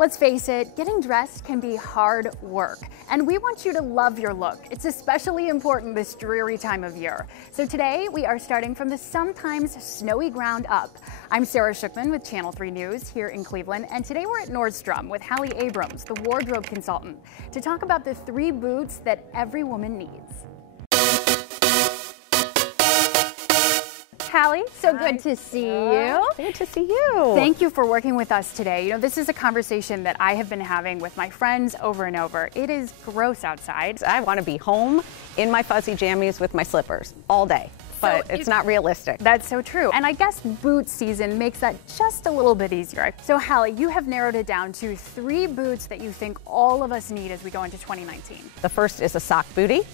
Let's face it, getting dressed can be hard work, and we want you to love your look. It's especially important this dreary time of year. So today, we are starting from the sometimes snowy ground up. I'm Sarah Shookman with Channel 3 News here in Cleveland, and today we're at Nordstrom with Hallie Abrams, the wardrobe consultant, to talk about the 3 boots that every woman needs. Hallie, so Hi. good to see you. Good to see you. Thank you for working with us today. You know, this is a conversation that I have been having with my friends over and over. It is gross outside. I want to be home in my fuzzy jammies with my slippers all day, but So it's not realistic. That's so true. And I guess boot season makes that just a little bit easier. So Hallie, you have narrowed it down to 3 boots that you think all of us need as we go into 2019. The first is a sock bootie.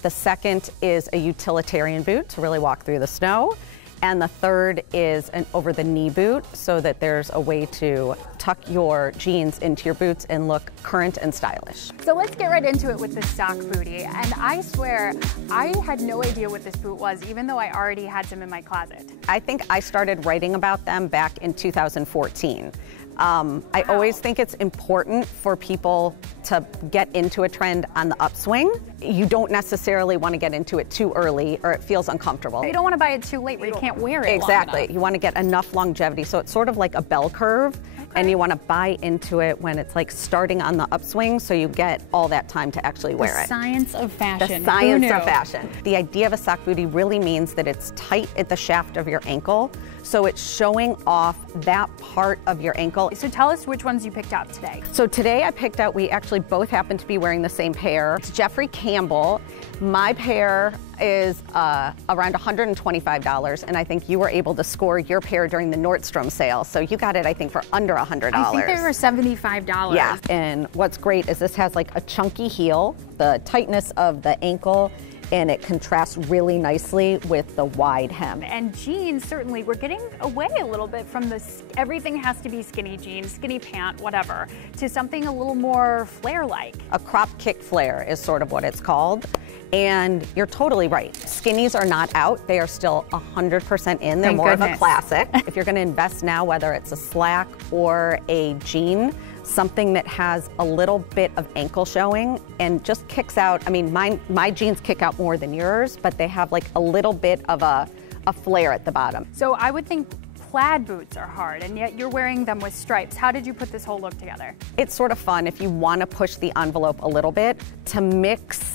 The second is a utilitarian boot to really walk through the snow. And the third is an over-the-knee boot so that there's a way to tuck your jeans into your boots and look current and stylish. So let's get right into it with the sock bootie. And I swear, I had no idea what this boot was, even though I already had some in my closet. I think I started writing about them back in 2014. I always think it's important for people to get into a trend on the upswing. You don't necessarily want to get into it too early or it feels uncomfortable. You don't want to buy it too late where you can't wear it Exactly. long enough. You want to get enough longevity. So it's sort of like a bell curve. And you want to buy into it when it's like starting on the upswing so you get all that time to actually wear it. The science of fashion. The science of fashion. The idea of a sock bootie really means that it's tight at the shaft of your ankle, so it's showing off that part of your ankle. So tell us which ones you picked out today. So today I picked out, we actually both happen to be wearing the same pair. It's Jeffrey Campbell. My pair is around $125, and I think you were able to score your pair during the Nordstrom sale. So you got it, I think, for under $100. I think they were $75. Yeah, and what's great is this has like a chunky heel, the tightness of the ankle, and it contrasts really nicely with the wide hem. And jeans, certainly, we're getting away a little bit from everything has to be skinny jeans, skinny pant, whatever, to something a little more flare-like. A crop kick flare is sort of what it's called. And you're totally right. Skinnies are not out. They are still 100% in. They're more of a classic. If you're going to invest now, whether it's a slack or a jean, something that has a little bit of ankle showing and just kicks out. I mean, my jeans kick out more than yours, but they have like a little bit of a flare at the bottom. So I would think plaid boots are hard, and yet you're wearing them with stripes. How did you put this whole look together? It's sort of fun if you want to push the envelope a little bit to mix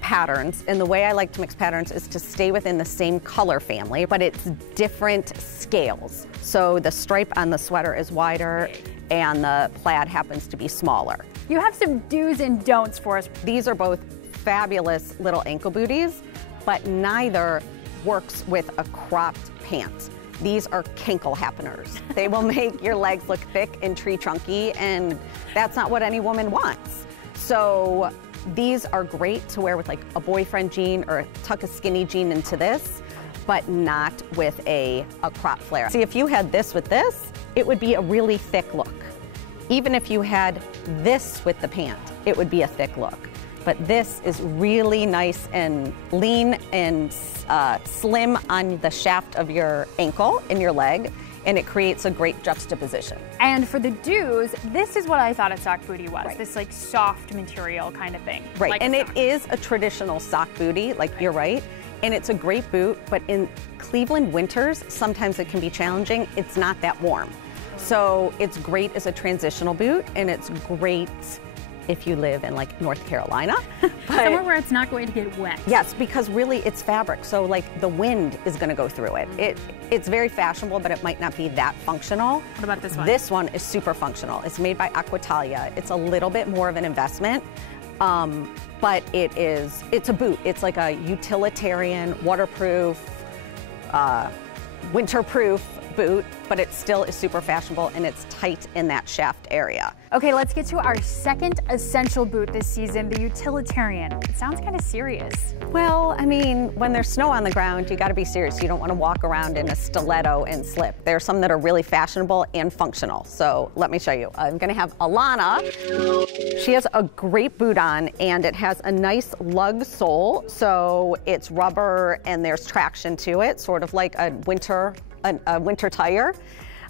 patterns. And the way I like to mix patterns is to stay within the same color family, but it's different scales. So the stripe on the sweater is wider and the plaid happens to be smaller. You have some do's and don'ts for us. These are both fabulous little ankle booties, but neither works with a cropped pant. These are kinkle happeners. They will make your legs look thick and tree trunky, and that's not what any woman wants. So these are great to wear with like a boyfriend jean or tuck a skinny jean into this, but not with a crop flare. See, if you had this with this, it would be a really thick look. Even if you had this with the pant, it would be a thick look. But this is really nice and lean and slim on the shaft of your ankle and your leg, and it creates a great juxtaposition. And for the do's, this is what I thought a sock bootie was, this like soft material kind of thing. Right, like and it is a traditional sock bootie, like you're right, and it's a great boot, but in Cleveland winters, sometimes it can be challenging. It's not that warm. So it's great as a transitional boot, and it's great if you live in like North Carolina. Somewhere where it's not going to get wet. Yes, because really it's fabric, so like the wind is going to go through it. It's very fashionable, but it might not be that functional. What about this one? This one is super functional. It's made by Aquitalia. It's a little bit more of an investment, but it's a boot. It's like a utilitarian, waterproof, winterproof boot, but it still is super fashionable and it's tight in that shaft area. Okay, let's get to our second essential boot this season, the utilitarian. It sounds kind of serious. Well, I mean, when there's snow on the ground, you gotta be serious. You don't wanna walk around in a stiletto and slip. There are some that are really fashionable and functional. So let me show you. I'm gonna have Alana. She has a great boot on and it has a nice lug sole. So it's rubber and there's traction to it, sort of like a winter tire.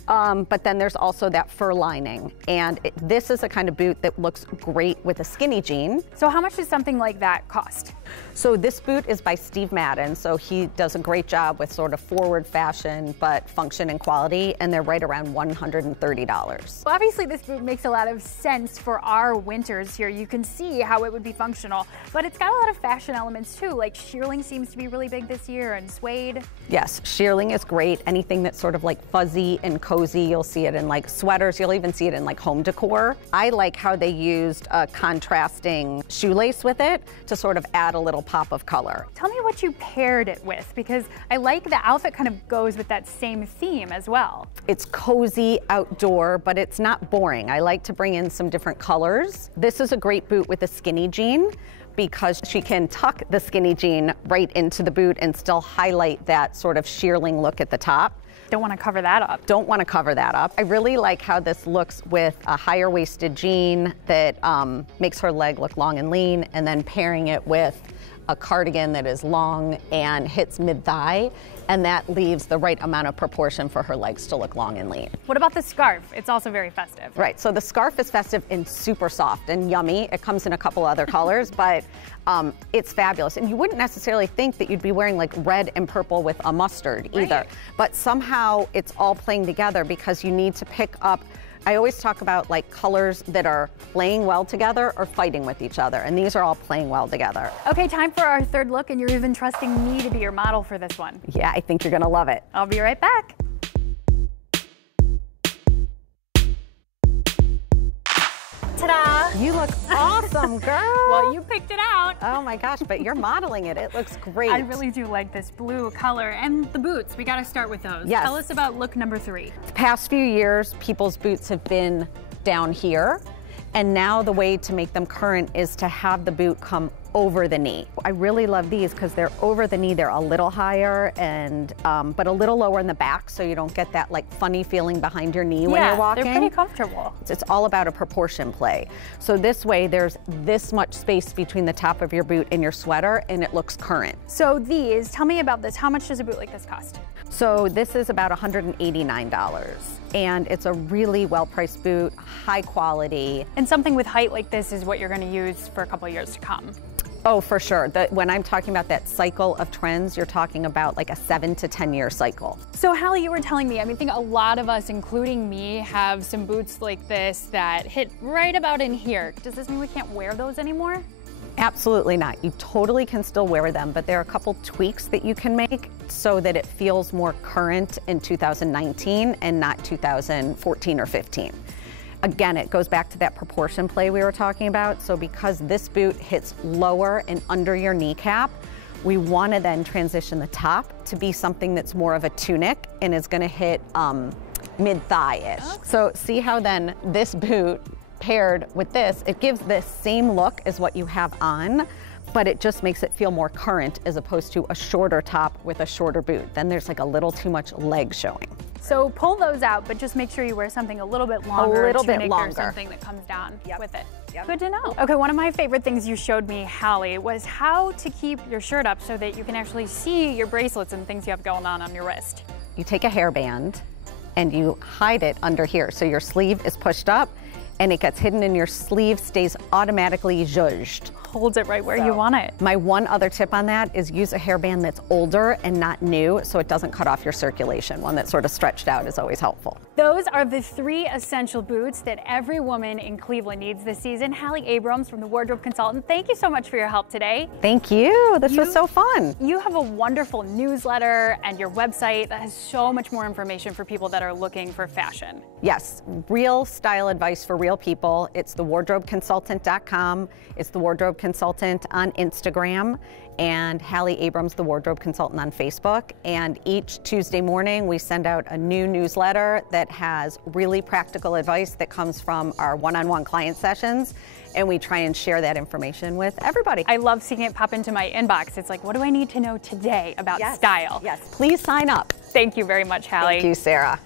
But then there's also that fur lining. And this is a kind of boot that looks great with a skinny jean. So how much does something like that cost? So this boot is by Steve Madden. So he does a great job with sort of forward fashion, but function and quality. And they're right around $130. Well, obviously this boot makes a lot of sense for our winters here. You can see how it would be functional, but it's got a lot of fashion elements too. Like shearling seems to be really big this year, and suede. Yes, shearling is great. Anything that's sort of like fuzzy and cozy, you'll see it in like sweaters. You'll even see it in like home decor. I like how they used a contrasting shoelace with it to sort of add a little pop of color. Tell me what you paired it with, because I like the outfit kind of goes with that same theme as well. It's cozy outdoor, but it's not boring. I like to bring in some different colors. This is a great boot with a skinny jean, because she can tuck the skinny jean right into the boot and still highlight that sort of shearling look at the top. Don't want to cover that up. Don't want to cover that up. I really like how this looks with a higher waisted jean that makes her leg look long and lean, and then pairing it with a cardigan that is long and hits mid-thigh, and that leaves the right amount of proportion for her legs to look long and lean. What about the scarf? It's also very festive. Right, so the scarf is festive and super soft and yummy. It comes in a couple other colors, but it's fabulous. And you wouldn't necessarily think that you'd be wearing like red and purple with a mustard either, right. But somehow it's all playing together because you need to pick up. I always talk about like colors that are playing well together or fighting with each other, and these are all playing well together. Okay, time for our third look, and you're even trusting me to be your model for this one. Yeah, I think you're gonna love it. I'll be right back. Ta-da! You look awesome, girl. Well, you picked it out. Oh my gosh, but you're modeling it. It looks great. I really do like this blue color, and the boots. We gotta start with those. Yes. Tell us about look number 3. The past few years, people's boots have been down here, and now the way to make them current is to have the boot come over the knee. I really love these because they're over the knee. They're a little higher and but a little lower in the back, so you don't get that like funny feeling behind your knee when you're walking. They're pretty comfortable. It's all about a proportion play. So this way there's this much space between the top of your boot and your sweater, and it looks current. So these, tell me about this. How much does a boot like this cost? So this is about $189, and it's a really well-priced boot, high quality. And something with height like this is what you're gonna use for a couple of years to come. Oh, for sure. When I'm talking about that cycle of trends, you're talking about like a 7 to 10 year cycle. So Hallie, you were telling me, I think a lot of us, including me, have some boots like this that hit right about in here. Does this mean we can't wear those anymore? Absolutely not. You totally can still wear them, but there are a couple tweaks that you can make so that it feels more current in 2019 and not 2014 or 15. Again, it goes back to that proportion play we were talking about. So because this boot hits lower and under your kneecap, we want to then transition the top to be something that's more of a tunic and is going to hit mid-thigh-ish. Okay. So see how then this boot paired with this, it gives the same look as what you have on, but it just makes it feel more current as opposed to a shorter top with a shorter boot. Then there's like a little too much leg showing. So pull those out, but just make sure you wear something a little bit longer. A little bit longer. Or something that comes down with it. Yep. Good to know. Okay, one of my favorite things you showed me, Hallie, was how to keep your shirt up so that you can actually see your bracelets and things you have going on your wrist. You take a hairband and you hide it under here. So your sleeve is pushed up and it gets hidden and your sleeve stays automatically zhuzhed. Holds it right where you want it. My one other tip on that is use a hairband that's older and not new so it doesn't cut off your circulation. One that's sort of stretched out is always helpful. Those are the 3 essential boots that every woman in Cleveland needs this season. Hallie Abrams from the Wardrobe Consultant, thank you so much for your help today. Thank you. This was so fun. You have a wonderful newsletter and your website that has so much more information for people that are looking for fashion. Yes, real style advice for real people. It's thewardrobeconsultant.com. It's the Wardrobe Consultant on Instagram, and Hallie Abrams, the Wardrobe Consultant on Facebook. And each Tuesday morning, we send out a new newsletter that has really practical advice that comes from our one-on-one client sessions, and we try and share that information with everybody. I love seeing it pop into my inbox. It's like, what do I need to know today about style? Yes, please sign up. Thank you very much, Hallie. Thank you, Sarah.